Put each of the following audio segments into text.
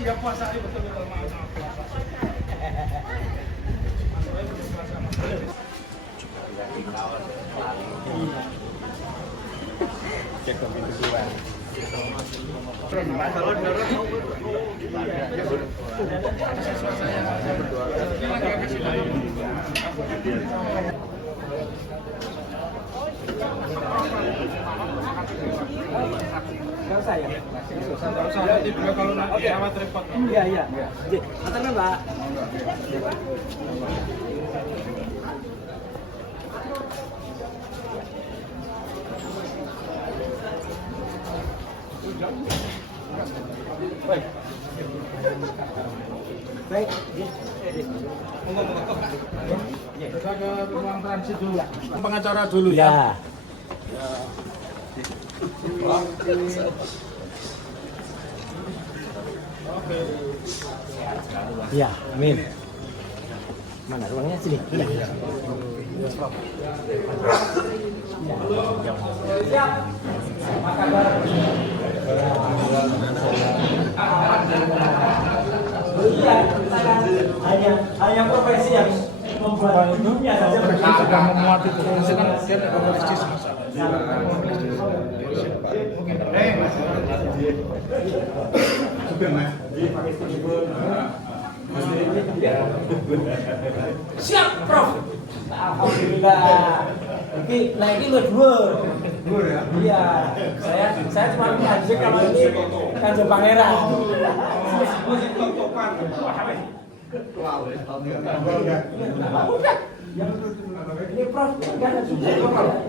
ya puasa betul-betul mantap puasa. Cek pintu dua. Enggak usah ya? Enggak usah, nanti juga kalau nanti pesawat repot. Iya, iya. Antarkan, Pak. Baik. Baik. Kita ke ruang transit dulu. Pengacara dulu ya. Ya. Oke. Ya, amin. Mana ruangnya sini? Ya. Siap. Hanya profesi yang membuat hidupnya saja Sudah memuat itu. Ini kan dia ada komodis masalah. Siap, Prof. Alhamdulillah. Ini naiknya udah dua. Ya? Iya. Saya cuma anjing kalau ini kanjeng pangeran. Ini Prof, kan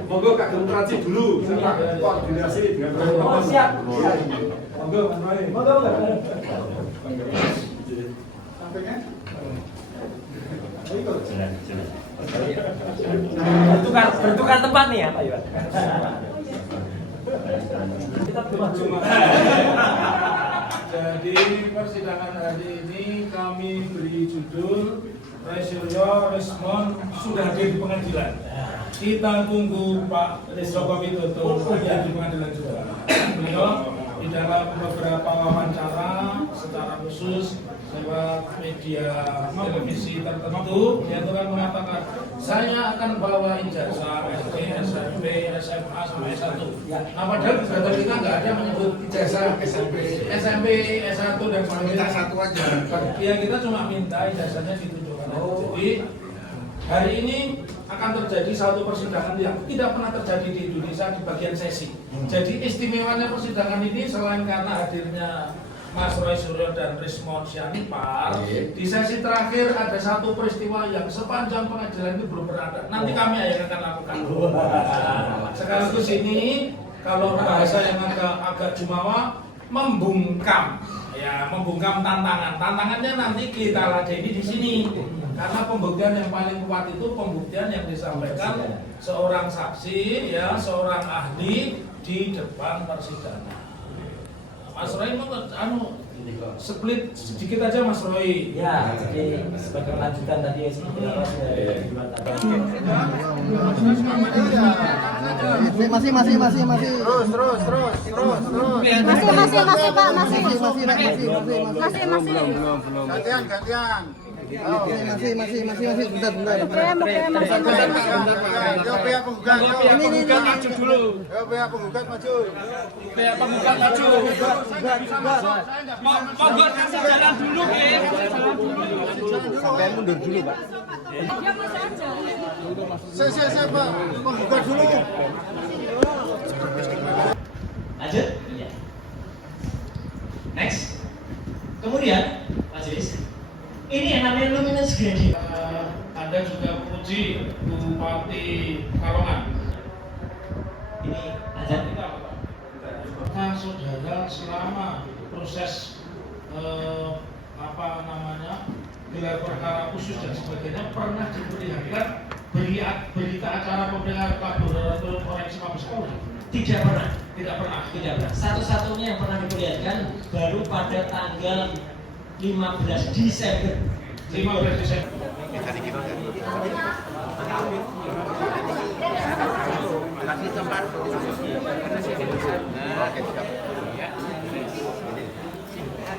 Monggo Kak Demonstrasi dulu. Koordinasi dengan oh, siap. Monggo, Monggo. Bertukar tempat nih ya Pak Iwan. Kita cuma. Jadi persidangan hari ini kami beri judul Resuryo Rismon sudah hadir di pengadilan. Kita tunggu Pak Joko Widodo hadir di pengadilan juga. Beliau di dalam beberapa wawancara secara khusus lewat media televisi tertentu, dia kan mengatakan saya akan bawa ijazah SD, SMP, SMA sampai S1. Nah, padahal di data kita nggak ada menyebut ijazah SMP, S1 dan sebagainya. Satu aja. Ya kita cuma minta ijazahnya ditunjukkan. Jadi hari ini akan terjadi satu persidangan yang tidak pernah terjadi di Indonesia di bagian sesi. Jadi istimewanya persidangan ini selain karena hadirnya Mas Roy Suryo dan Rismon Sianipar, di sesi terakhir ada satu peristiwa yang sepanjang pengadilan itu belum pernah ada. Nanti kami yang akan lakukan. Sekaligus ini kalau bahasa yang agak jumawa membungkam, ya membungkam tantangan. Tantangannya nanti kita ladeni di sini. Karena pembuktian yang paling kuat itu pembuktian yang disampaikan seorang saksi, ya seorang ahli di depan persidangan. Mas Roy mau split sedikit aja Mas Roy. Ya, jadi sebagai lanjutan tadi ya masih. Masih Pak, masih. Gantian. Masih. Bentar. Pihak penggugat maju dulu. Pihak penggugat maju. Monggo kasih jalan dulu, Sampai mundur dulu, Pak. Saya Pak, penggugat dulu. Lanjut? Iya. Next. Kemudian, majelis, ini yang namanya luminous gradient. Anda juga puji Bupati Kalongan. Ini ada. Nah, saudara selama proses gelar perkara khusus dan sebagainya pernah diperlihatkan berita acara pemeriksaan laboratorium forensik Mabes Polri? Tidak pernah. Satu-satunya yang pernah diperlihatkan baru pada tanggal 15 Desember. 15 Desember. Kasih tempat.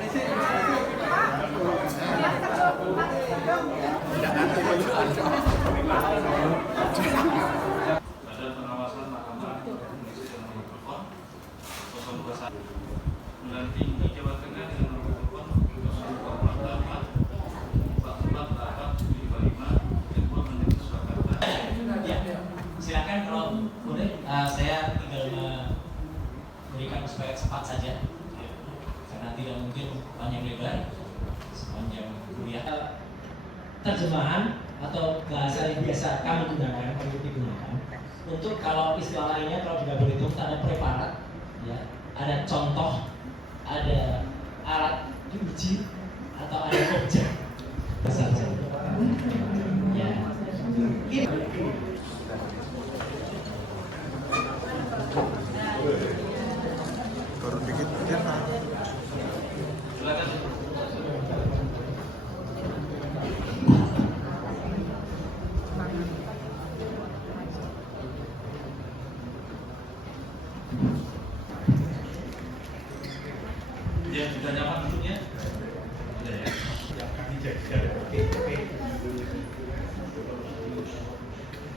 Oke, Bulan Tinggi Jawa Tengah dengan nomor telepon 048 menuju Surakarta. Ya, silakan kalau boleh saya tinggal memberikan supaya cepat saja, ya. Karena tidak mungkin panjang lebar sepanjang kuliah. Terjemahan atau bahasa yang biasa kami gunakan, kami digunakan untuk kalau istilah lainnya kalau tidak boleh itu ada preparat, ya, ada contoh, ada alat diuji atau ada objek saja. Ya. Ini Turun dikit aja. Silakan. Ya, sudah nyaman duduknya? Sudah ya.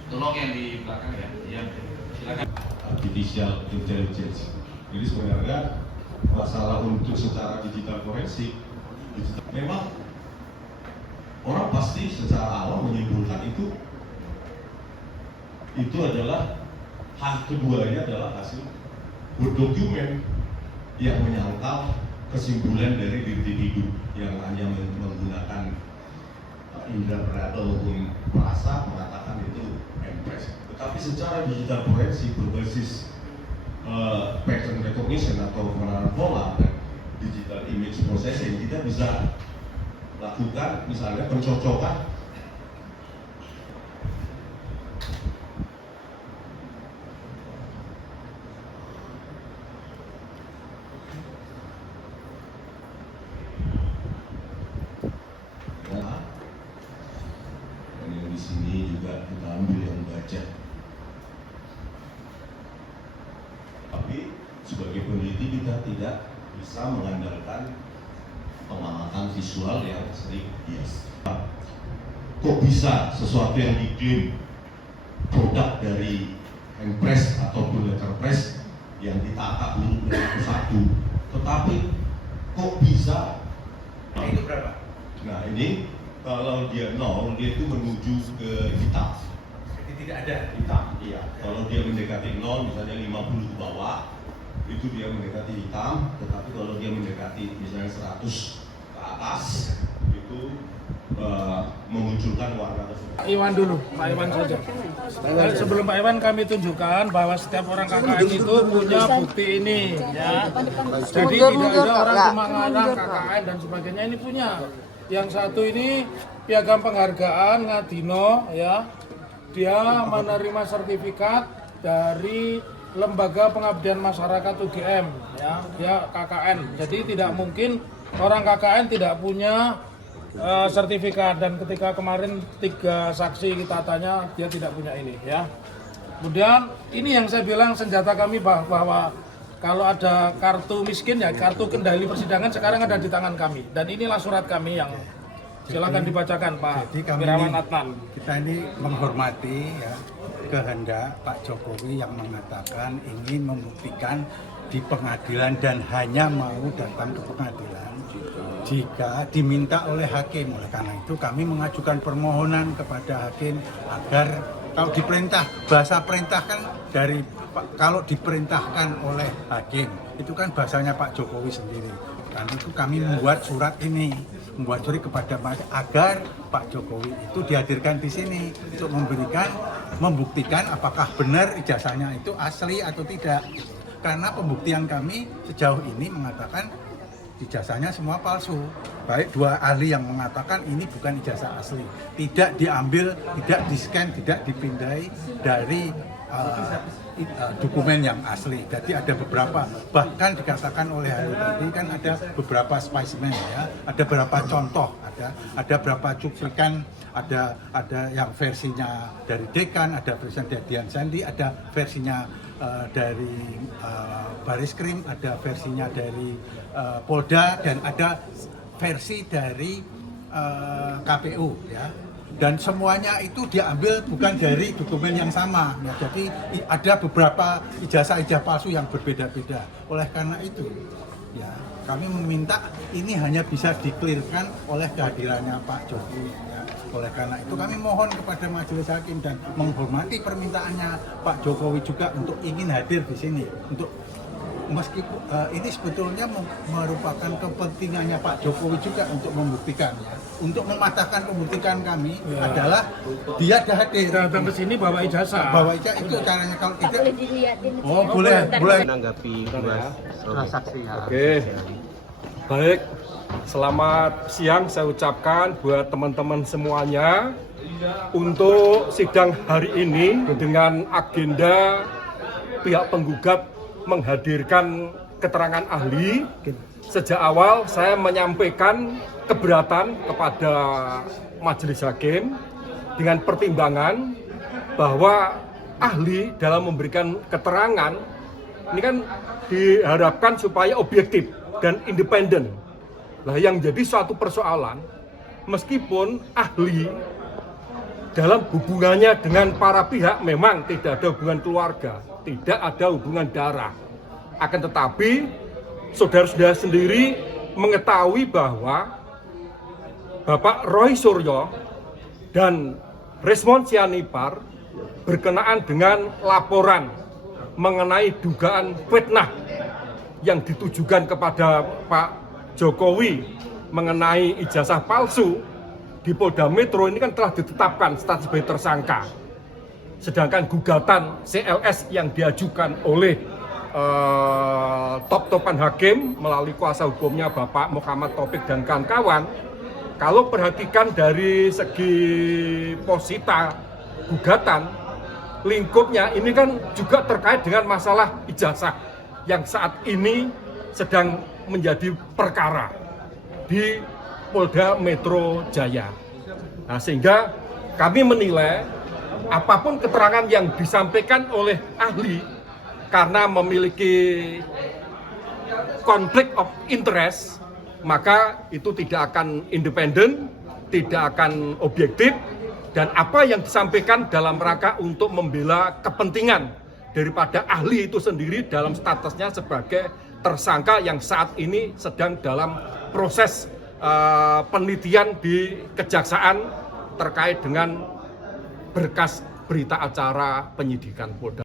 Tolong yang di belakang ya. Iya, silakan. Artificial intelligence. Jadi sebenarnya masalah untuk secara digital forensik memang orang pasti secara awam menyimpulkan itu adalah keduanya adalah hasil berdokumen yang menyangkal kesimpulan dari individu yang hanya menggunakan indera peraba maupun perasa mengatakan itu impress. Tetapi secara digital forensik berbasis pattern recognition atau pengenalan pola dan digital image processing, kita bisa lakukan misalnya pencocokan dan yang di sini juga kita ambil yang baca. Tapi sebagai peneliti kita tidak bisa mengandalkan pengamatan visual yang sering bias. Kok bisa sesuatu yang diklaim produk dari handpress ataupun letterpress yang ditata huruf satu, tetapi kok bisa? Itu berapa? Nah ini kalau dia 0, dia itu menuju ke hitam. Jadi tidak ada. Hitam, iya. Kalau dia mendekati 0, misalnya 50 ke bawah, itu dia mendekati hitam. Tetapi kalau dia mendekati misalnya 100 ke atas, itu memunculkan warna tersebut. Pak Iwan dulu, Pak Iwan saja. Sebelum Pak Iwan kami tunjukkan bahwa setiap orang KKN itu punya bukti ini, ya. Jadi tidak ada orang cuma ngarang KKN dan sebagainya, ini punya. Yang satu ini piagam penghargaan Ngadino, ya. Dia menerima sertifikat dari Lembaga Pengabdian Masyarakat UGM, ya. Dia KKN. Jadi tidak mungkin orang KKN tidak punya sertifikat, dan ketika kemarin 3 saksi kita tanya dia tidak punya ini, ya. Kemudian ini yang saya bilang senjata kami bahwa kalau ada kartu miskin, ya kartu kendali persidangan sekarang ada di tangan kami, dan inilah surat kami yang silakan dibacakan Pak Wirawan Adnan. Kita ini menghormati, ya, kehendak Pak Jokowi yang mengatakan ingin membuktikan di pengadilan dan hanya mau datang ke pengadilan jika diminta oleh hakim. Oleh karena itu kami mengajukan permohonan kepada hakim agar kalau diperintah, bahasa perintah kan dari kalau diperintahkan oleh hakim itu kan bahasanya Pak Jokowi sendiri. Karena itu kami membuat surat ini, membuat surat kepada agar Pak Jokowi itu dihadirkan di sini untuk membuktikan apakah benar ijazahnya itu asli atau tidak. Karena pembuktian kami sejauh ini mengatakan ijazahnya semua palsu. Baik 2 ahli yang mengatakan ini bukan ijazah asli, tidak diambil, tidak di-scan, tidak dipindai dari dokumen yang asli. Jadi ada beberapa, bahkan dikatakan oleh ahli tadi kan ada beberapa spesimen, ya, ada beberapa contoh, ada berapa cuplikan, ada yang versinya dari Dekan, ada versinya dari Dian Sandi, ada versinya dari Bariskrim, ada versinya dari Polda, dan ada versi dari KPU, ya. dan semuanya itu diambil bukan dari dokumen yang sama ya, jadi ada beberapa ijazah palsu yang berbeda-beda. Oleh karena itu ya kami meminta ini hanya bisa diklirkan oleh kehadirannya Pak Jokowi ya. Oleh karena itu kami mohon kepada majelis hakim dan menghormati permintaannya Pak Jokowi juga untuk ingin hadir di sini untuk meskipun ini sebetulnya merupakan kepentingannya Pak Jokowi juga untuk membuktikan ya. Untuk mematahkan pembuktian kami adalah dia hadir Datang ke sini bawa ijazah. bawa ijazah itu caranya, kalau tidak Boleh dilihatin. oh boleh menanggapi dua saksi. Oke, baik. Selamat siang saya ucapkan buat teman-teman semuanya untuk sidang hari ini dengan agenda pihak penggugat menghadirkan keterangan ahli. Sejak awal saya menyampaikan keberatan kepada majelis hakim dengan pertimbangan bahwa ahli dalam memberikan keterangan ini kan diharapkan supaya objektif dan independen. Nah, yang jadi suatu persoalan meskipun ahli dalam hubungannya dengan para pihak memang tidak ada hubungan keluarga, tidak ada hubungan darah. Akan tetapi saudara-saudara sendiri mengetahui bahwa Bapak Roy Suryo dan Resmond Sianipar berkenaan dengan laporan mengenai dugaan fitnah yang ditujukan kepada Pak Jokowi mengenai ijazah palsu di Polda Metro ini kan telah ditetapkan status sebagai tersangka. Sedangkan gugatan CLS yang diajukan oleh top-topan hakim melalui kuasa hukumnya Bapak Muhammad Taufik dan kawan-kawan, kalau perhatikan dari segi posita gugatan, lingkupnya ini kan juga terkait dengan masalah ijazah yang saat ini sedang menjadi perkara di Polda Metro Jaya. Nah, sehingga kami menilai apapun keterangan yang disampaikan oleh ahli karena memiliki konflik of interest, maka itu tidak akan independen, tidak akan objektif, dan apa yang disampaikan dalam rangka untuk membela kepentingan daripada ahli itu sendiri dalam statusnya sebagai tersangka yang saat ini sedang dalam proses penelitian di kejaksaan terkait dengan berkas berita acara penyidikan Polda.